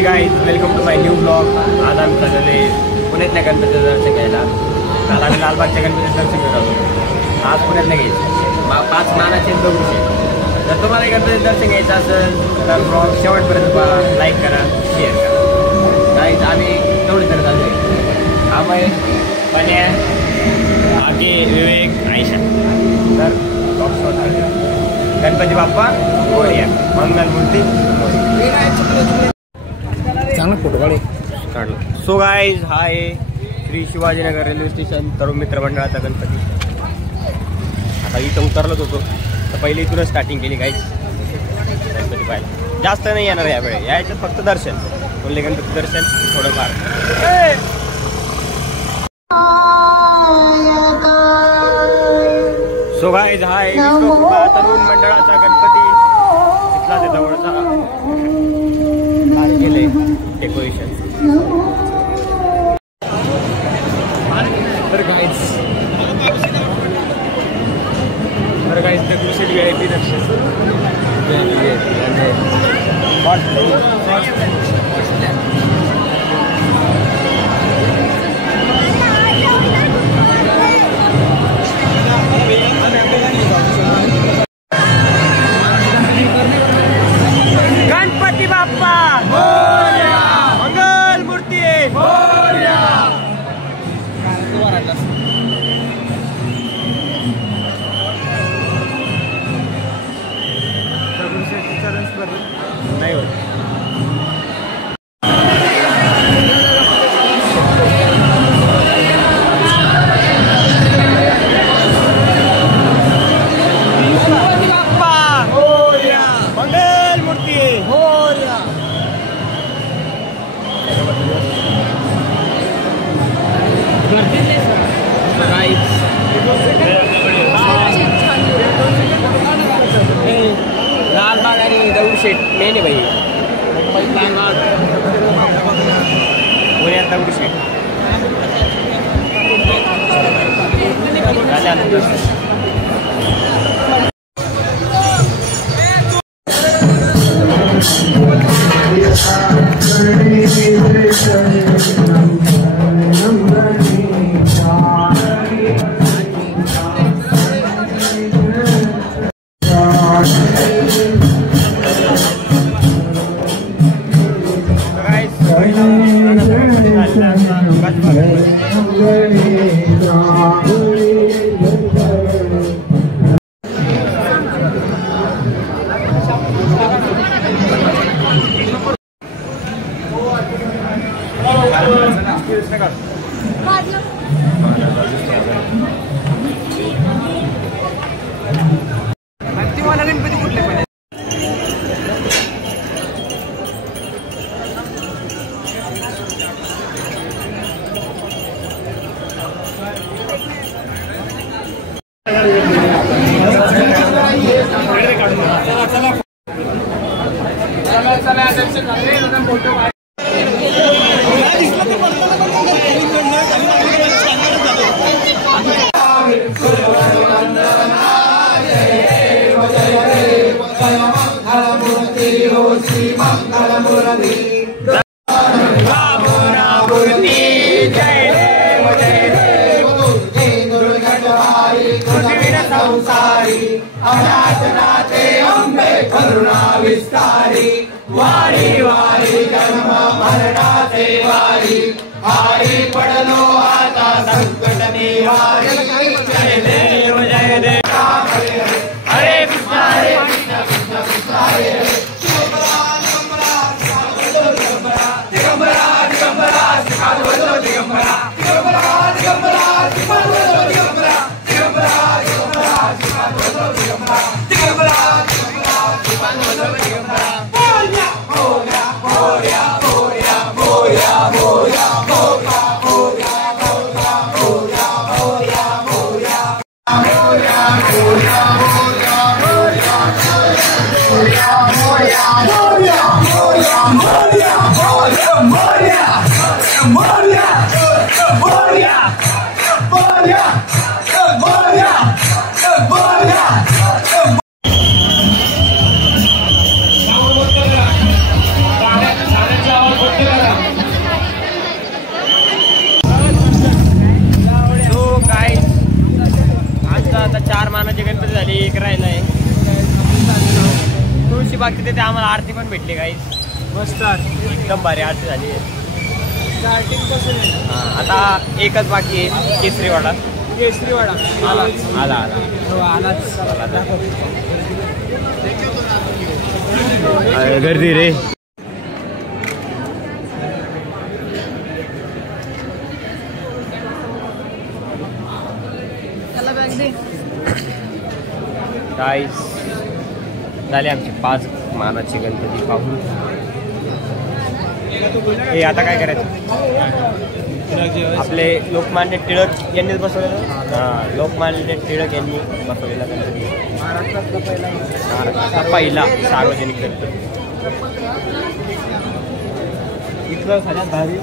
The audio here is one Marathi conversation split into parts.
हे guys welcome to my new blog. आज आम्ही चालले पुण्यातल्या गणपतीचं दर्शन घ्यायला. काल आम्ही लालबागच्या गणपतीचं दर्शन घेत होतो. आज पुण्यातल्या घ्यायचं 5 मानाचे दगडूशेठ. जर तुम्हाला गणपतीचं दर्शन घ्यायचं असेल तर ब्लॉग शेवटपर्यंत पहा, लाईक करा, शेअर करा. गाईज आम्ही तेवढे करत आलो. आम्ही पण्या आगे विवेक आयशा. तर गणपती बाप्पा मोरया, मंगलमूर्ती चांगला फोटो काढे काढला. सो गाईज हा आहे श्री शिवाजीनगर रेल्वे स्टेशन तरुण मित्र मंडळाचा गणपती. आता इथं उतरलोच होतो तर पहिले इथूनच स्टार्टिंग केली गाईज गणपती पाहायला. जास्त नाही येणार यावेळी, यायचं फक्त दर्शन, बोलले गणपती दर्शन थोडंफार. सो गाईज हा आहे विश्वकृपा तरुण मंडळाचा गणपती. इथला ते जवळचा केले डेकोरेशन. तर गाईज दगडूशेठ VIP दर्शन. गणपती बाप्पा मोरया, मंगलमूर्ती मोरया. नाही होत. लालबाग आणि दगडूशेठ मेन आहे भाई. पुण्यात दगडूशेठ गणपती कुठले पण अनाथनाथे अंबे करुणा विस्तारी. वारी वारी जन्म मरणाचे वारी. हारी पडलो आता संकट निवारी. जय देव जय देव. हरे कृष्ण हरे कृष्ण कृष्ण कृष्ण हरे हरे. दिगंबरा दिगंबरा दिगंबरा दिगंबरा दिगंबरा दिगंबरा दिगंबरा दिगंबरा बाकी तिथे आम्हाला आरती पण भेटली काही मस्त एकदम भारी आरती झाली आहे. स्टार्टिंग कसं आता एकच बाकी आहे केसरीवाडा. केसरीवाडा आला आला आला हो आलाच. गर्दी रे. गाईस झाले आमचे 5 मानाचे गणपती पाहून. हे आता काय करायचं. आपले लोकमान्य टिळक यांनीच बसवलेलं. लोकमान्य टिळक यांनी बसवलेला गणपती. महाराष्ट्रातला पहिला सार्वजनिक गणपती. इथलं सगळ्यात भारी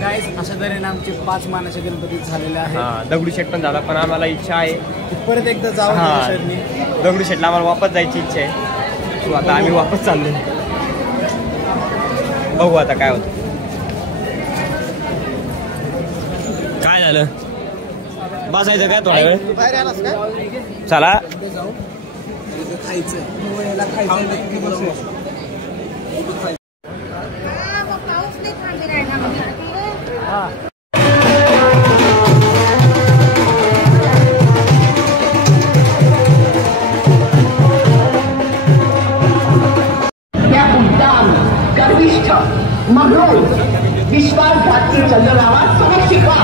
गाईस अशा तऱ्हेने आमचे 5 मानाचे गणपती झालेले आहेत. दगडूशेठ पण झाला पण आम्हाला इच्छा आहे परत एकदा जाऊ. दगडूशेठला आम्हाला वापस जायची इच्छा आहे. सो आता आम्ही वापस चाललो. बघू आता काय होतं. काय झालं बसायचं काय थोडा वेळ. बाहेर आलास काय. चला जाऊ खायचं. म्हणून विश्वासघाती चंद्रगावात समोर शिकवा.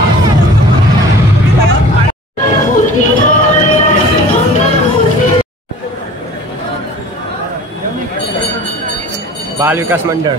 बाल विकास मंडळ.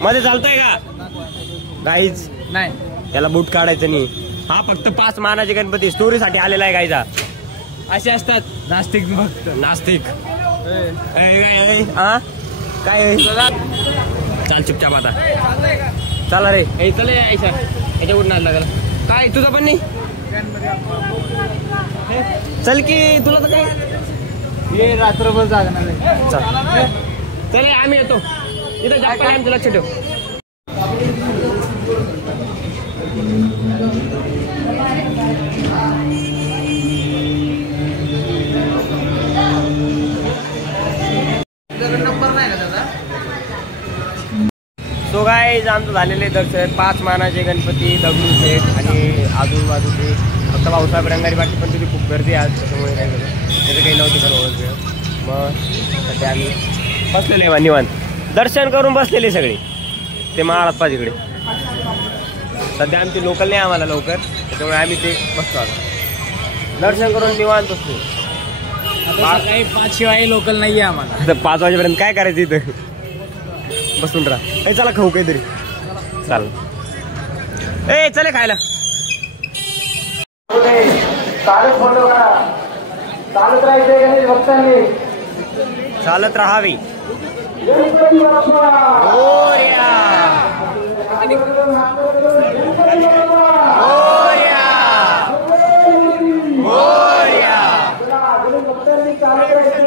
मध्ये चालतोय का गाईज. नाही त्याला बूट काढायचं नाही. हा फक्त 5 मानाचे गणपती स्टोरीसाठी आलेला आहे गाईचा. असे असतात नास्तिक भक्त. नास्तिक काय चाल चुपचाप आता. चला रे चले ऐसा याच्याकडून नाद लागला काय तुझं पण नाही. चल की तुला तर काय हे रात्रभर जागणार आहे. चल आम्ही येतो इथं जाप्पा आमचं लक्ष ठेव. सो गाईज आमचं झालेले दर्शन 5 मानाचे गणपती दगडूशेठ आणि आजूबाजूचे फक्त भाऊसाहेब रंगारी बाकी पण तिथे खूप गर्दी आहे. त्याच्यामुळे काय केलं त्याचं काही नव्हती पण मग सध्या आम्ही बसलेले आहे निवांत. दर्शन करून बसलेले सगळे ते महाराज पाहिजे. सध्या आमची लोकल नाही आम्हाला लवकर त्याच्यामुळे आम्ही ते बसतो. आता दर्शन करून निवांत बसतो. काही 5 शिवाय लोकल नाहीये आम्हाला. 5 वाजेपर्यंत काय करायचं इथं बसून राहा. चला खाऊ काहीतरी. चाल ए चले खायला. चालत फोटो करा. चालत राहायचे गणेश भक्तांनी. चालत राहावी. गणपती बाप्पा. मोरया. मोरया. मोरया. गणेश भक्तांनी चालत राहायचे.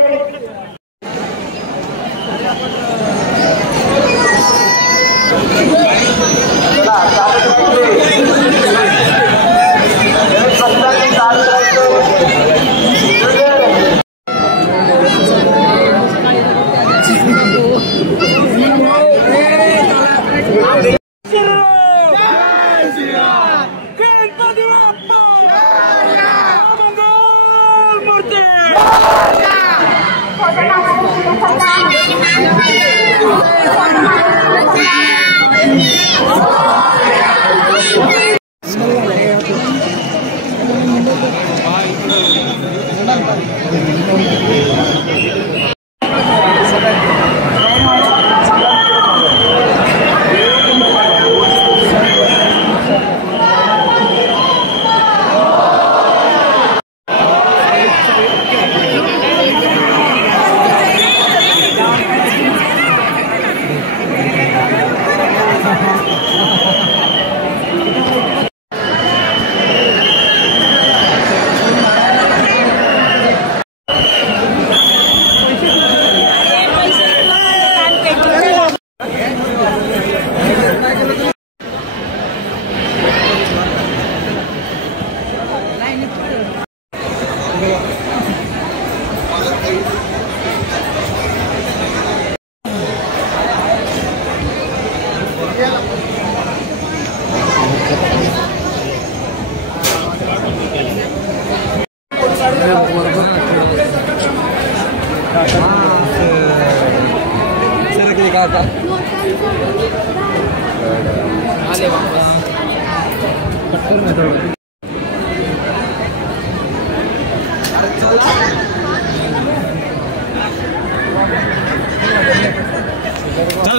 चला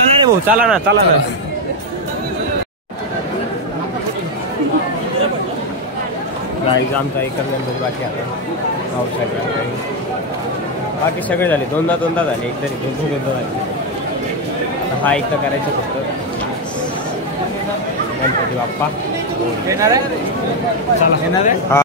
ना रे भाऊ, चला ना चला ना. गाईज आमचा एकच गणपती बाकी आहे पावसाळ्यात. बाकी सगळे झाले, दोनदा झाले, एक तरी दोनदा झाले. हा एकदा करायचं फक्त गणपती बाप्पा येणार आहे. चला येणार आहे. हा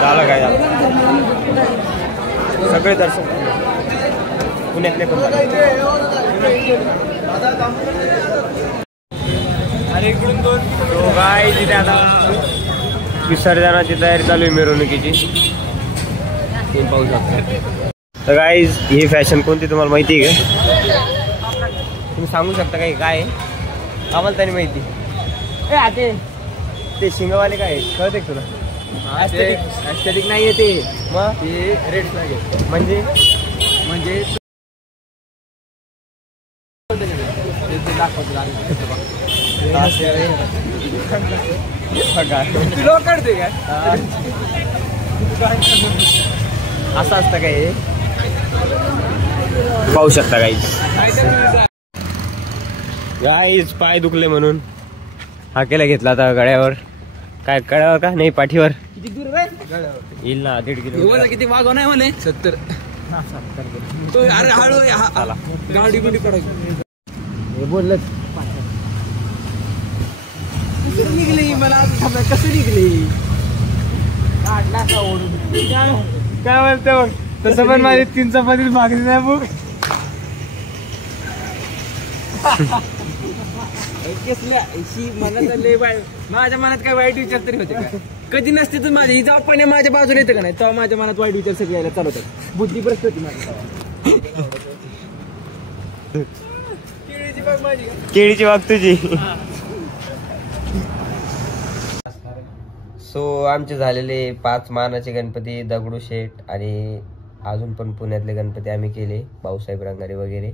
झालं काय झालं, सगळे दर्शन पुण्यातले पण झाले. तो गाय तिथे आता विसर्जनाची तयारी चालू आहे मिरवणुकीची. पाहू शकता. तर गाईज ही फॅशन कोणती तुम्हाला माहिती आहे का? तुम्ही सांगू शकता काही काय आम्हाला त्याने माहिती. ते शिंगवाले काय कळते तुला? ॲस्थेटिक नाही आहे ते, मग ते रेड फ्लॅग आहे. म्हणजे काढते काय असं असतं काय? पाहू शकता गाईज पाय दुखले म्हणून हा केला घेतला आता गळ्यावर. काय गळ्यावर का नाही, पाठीवर. किती दूर रे? येईल ना 1.5 किलो. किती वागव नाही म्हणे 70. अरे हळू गाडी गुडी पडायची बोललंच. कसं निघली मला कसं निघली काय म्हणते मग? तसं पण माझी 3 चपाती मागणी नाही बुक. माझ्या मनात काय वाईट विचार तरी होते का? कधी नसते तर माझी जेव्हा पण माझ्या बाजूला येतं का नाही तेव्हा माझ्या मनात वाईट विचार सगळे यायला चालू होतात. बुद्धी भ्रष्ट होती माझी. केळीची बाग तुझी. सो आमचे झालेले 5 मानाचे गणपती, दगडूशेठ आणि अजून पण पुण्यातले गणपती आम्ही केले, भाऊसाहेब रंगारे वगैरे.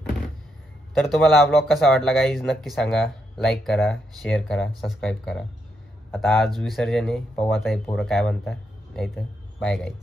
तर तुम्हाला हा ब्लॉग कसा वाटला गाईज नक्की सांगा. लाईक करा, शेअर करा, सबस्क्राईब करा. आता आज विसर्जन आहे, पाहू आता हे पोरं काय म्हणता. नाही तर बाय गाईज.